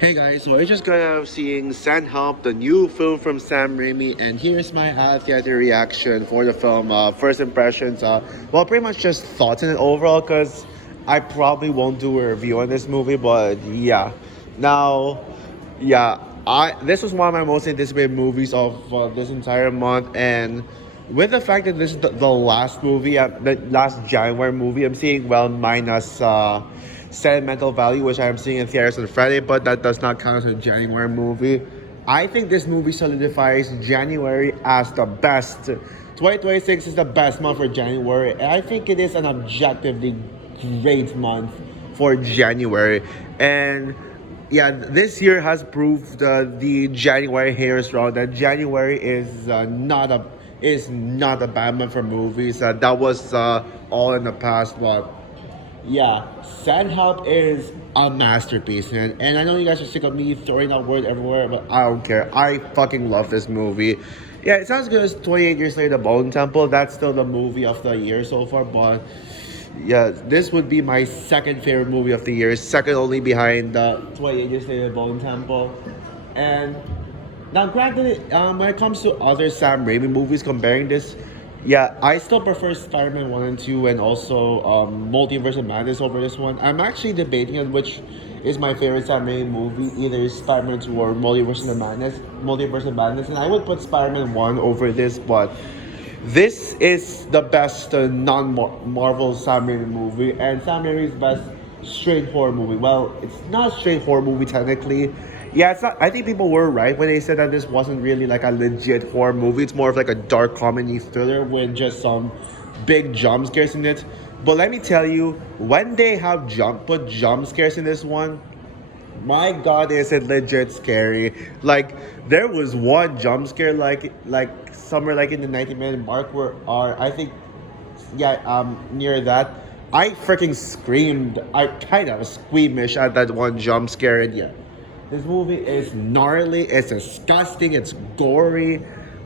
Hey guys, so I just got out of seeing San Help, the new film from Sam Raimi, and here's my theater reaction for the film. First impressions, well, pretty much just thoughts on it overall, because I probably won't do a review on this movie, but yeah. Now, yeah, I this was one of my most anticipated movies of this entire month, and with the fact that this is the last movie, the last January movie I'm seeing, well, minus sentimental value, which I am seeing in theaters on Friday, but that does not count as a January movie. I think this movie solidifies January as the best. 2026 is the best month for January, and I think it is an objectively great month for January. And yeah, this year has proved the January haters wrong. That January is not a bad month for movies. That was all in the past, but yeah, Sad Help is a masterpiece, man. And I know you guys are sick of me throwing that word everywhere, but I don't care. I fucking love this movie. Yeah, it sounds good as 28 Years Later, The Bone Temple. That's still the movie of the year so far, but yeah, this would be my second favorite movie of the year, second only behind 28 Years Later, The Bone Temple. And now, granted, when it comes to other Sam Raimi movies, comparing this, yeah, I still prefer Spider-Man 1 and 2 and also Multiverse of Madness over this one. I'm actually debating on which is my favorite Sam Raimi movie, either Spider-Man 2 or Multiverse of Madness, and I would put Spider-Man 1 over this, but this is the best non-Marvel Sam Raimi movie, and Sam Raimi's best straight horror movie. Well, it's not a straight horror movie technically. Yeah, it's not. I think people were right when they said that this wasn't really like a legit horror movie. It's more of like a dark comedy thriller with just some big jump scares in it. But let me tell you, when they have put jump scares in this one, my god, is it legit scary. Like, there was one jump scare like somewhere like in the 90-minute mark where I think, yeah, near that, I freaking screamed. I kind of was squeamish at that one jump scare. And yeah, this movie is gnarly, it's disgusting, it's gory,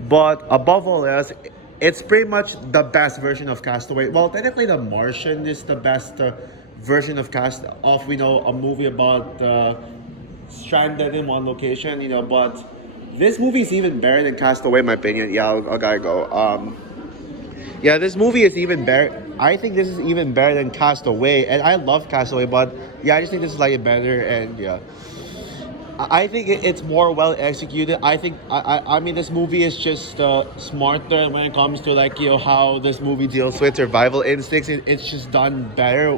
but above all else, it's pretty much the best version of Castaway. Well, technically, The Martian is the best version of a movie about stranded in one location, but this movie is even better than Castaway, in my opinion. Yeah, I gotta go. Yeah, this movie is even better. I think this is even better than Castaway, and I love Castaway, but yeah, I just think this is like better, and yeah. I think it's more well executed. I mean, this movie is just smarter when it comes to how this movie deals with survival instincts. It's just done better,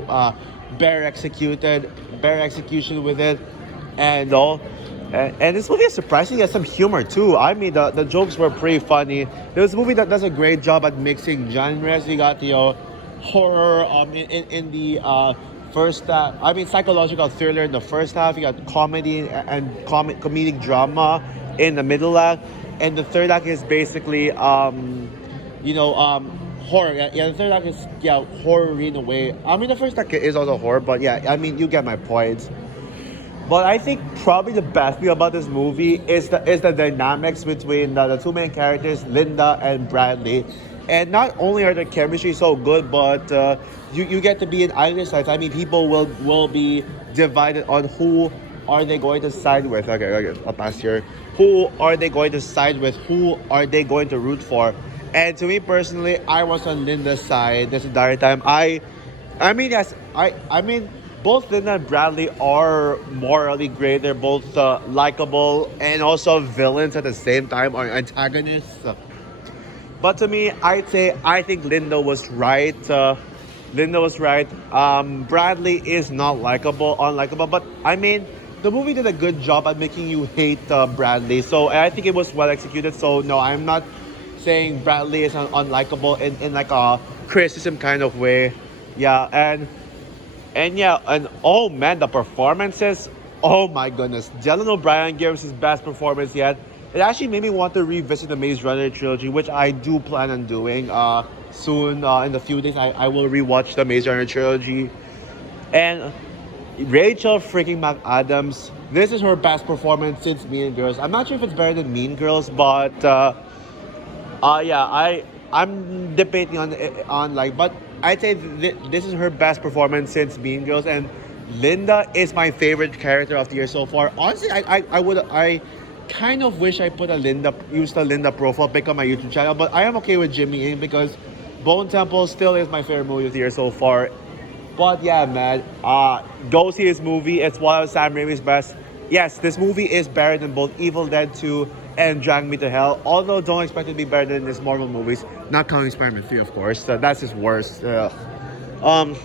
better executed, better execution with it, and all. And this movie is surprisingly has some humor too. I mean, the jokes were pretty funny. This movie that does a great job at mixing genres. You got the horror in the first half. I mean, psychological thriller in the first half. You got comedy and comedic drama in the middle act, and the third act is basically horror. Yeah, the third act is horror in a way. I mean, the first act is also horror, but yeah, I mean, you get my point. But I think probably the best thing about this movie is the dynamics between the two main characters, Linda and Bradley. And not only are the chemistry so good, but you get to be in either side. I mean, people will be divided on who are they going to side with. Okay, I'll pass here. Who are they going to side with? Who are they going to root for? And to me personally, I was on Linda's side this entire time. I mean, yes, I mean, both Linda and Bradley are morally great. They're both likable and also villains at the same time, or antagonists. But to me, I think Linda was right. Linda was right. Bradley is not unlikable. But I mean, the movie did a good job at making you hate Bradley. So I think it was well executed. So no, I'm not saying Bradley is unlikable in like a criticism kind of way. Yeah, and yeah, and oh man, the performances. Oh my goodness. Dylan O'Brien gives his best performance yet. It actually made me want to revisit the Maze Runner trilogy, which I do plan on doing soon. In a few days, I will rewatch the Maze Runner trilogy. And Rachel freaking McAdams, this is her best performance since Mean Girls. I'm not sure if it's better than Mean Girls, but yeah, I'm debating on like, but I'd say this is her best performance since Mean Girls, and Linda is my favorite character of the year so far. Honestly, I kind of wish I put a Linda, used a Linda profile pic on my YouTube channel, but I am okay with Jimmy In because Bone Temple still is my favorite movie of the year so far. But yeah, man, go see this movie. It's one of Sam Raimi's best. Yes, this movie is better than both Evil Dead 2 and Drag Me to Hell. Although, don't expect it to be better than his Marvel movies. Not counting Spider-Man 3, of course. That's his worst. Um,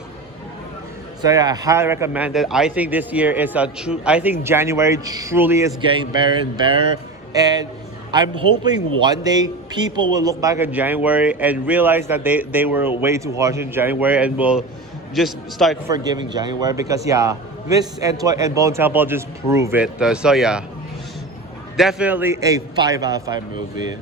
so yeah, I highly recommend it. I think this year is a true. I think January truly is getting better and better, and I'm hoping one day people will look back at January and realize that they were way too harsh in January and will just start forgiving January because yeah, this and Bone Temple just prove it. So yeah, definitely a 5 out of 5 movie.